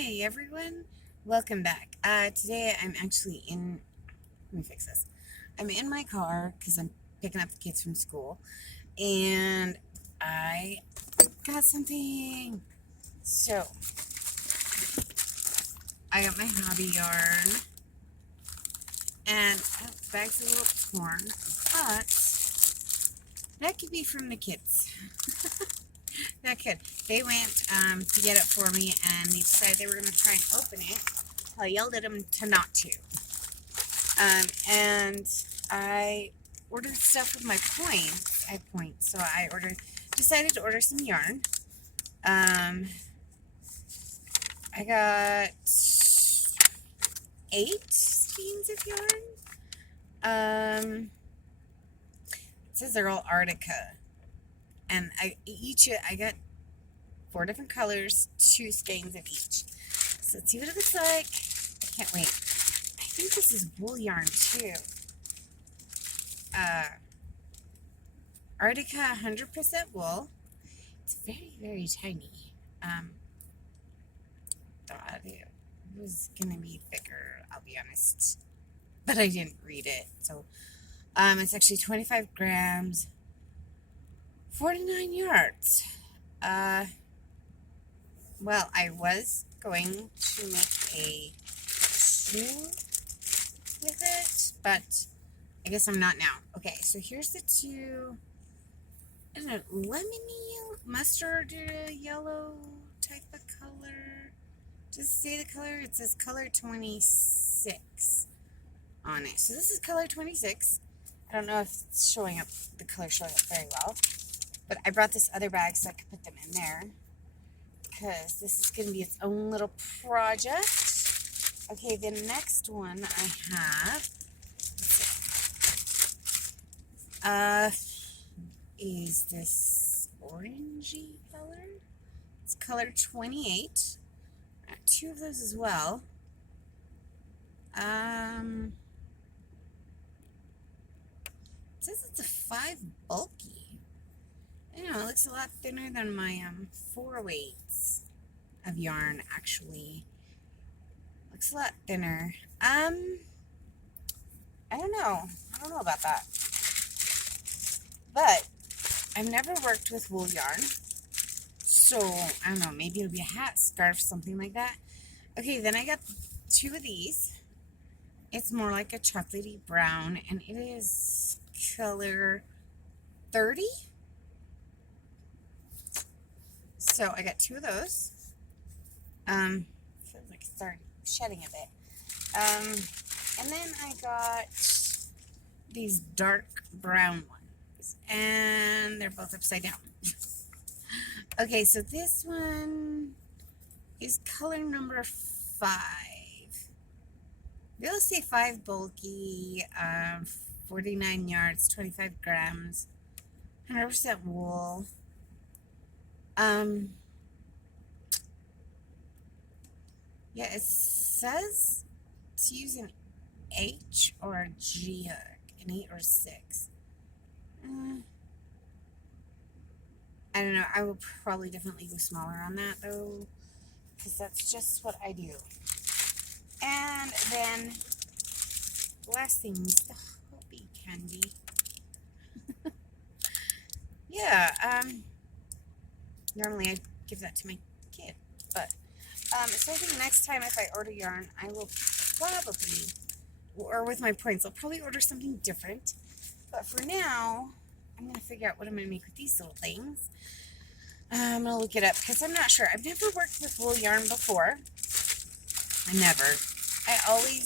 Hi everyone, welcome back. Today I'm actually in, let me fix this. I'm in my car because I'm picking up the kids from school and I got something. So, I got my hobby yarn and the bag's a little torn, but that could be from the kids. That could. They went to get it for me, and they decided they were going to try and open it. I yelled at them to not to. And I ordered stuff with my points. I have points, so I decided to order some yarn. I got 8 skeins of yarn. It says they're all Arctica. And I got 4 different colors, 2 skeins of each. So let's see what it looks like. I can't wait. I think this is wool yarn too. Arctica 100% wool. It's very, very tiny. Thought it was gonna be thicker, I'll be honest. But I didn't read it. So it's actually 25 grams. 49 yards. Well, I was going to make a shoe with it, but I guess I'm not now. Okay, so here's the 2, I don't know, lemony, mustard yellow type of color. Does it say the color? It says color 26 on it. So this is color 26. I don't know if it's showing up, the color showing up very well. But I brought this other bag so I could put them in there, because this is going to be its own little project. Okay, the next one I have is this orangey color. It's color 28. I got 2 of those as well. It says it's a 5 bulky. I don't know, it looks a lot thinner than my 4 weights of yarn, actually. Looks a lot thinner. I don't know. I don't know about that. But I've never worked with wool yarn. So, I don't know, maybe it'll be a hat, scarf, something like that. Okay, then I got 2 of these. It's more like a chocolatey brown, and it is color 30. So I got 2 of those. Feels like it's starting shedding a bit. And then I got these dark brown ones, and they're both upside down. Okay, so this one is color number 5. They'll say 5 bulky, 49 yards, 25 grams, 100% wool. Yeah, it says to use an H or a G hook, an 8 or 6. I don't know. I will probably definitely go smaller on that though, because that's just what I do. And then last thing is the hobbii candy. Yeah. Normally I give that to my kid, but so I think next time if I order yarn, I will probably, or with my points, I'll probably order something different. But for now, I'm going to figure out what I'm going to make with these little things. I'm going to look it up because I'm not sure. I've never worked with wool yarn before. I've only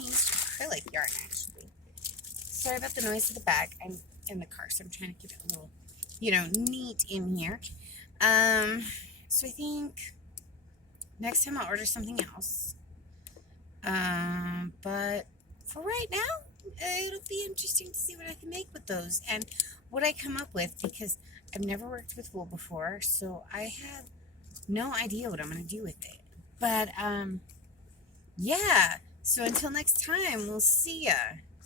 used acrylic yarn actually. Sorry about the noise of the bag. I'm in the car, so I'm trying to keep it a little, neat in here. So I think next time I'll order something else. But for right now, it'll be interesting to see what I can make with those and what I come up with, because I've never worked with wool before, so I have no idea what I'm going to do with it. But, yeah. So until next time, we'll see ya.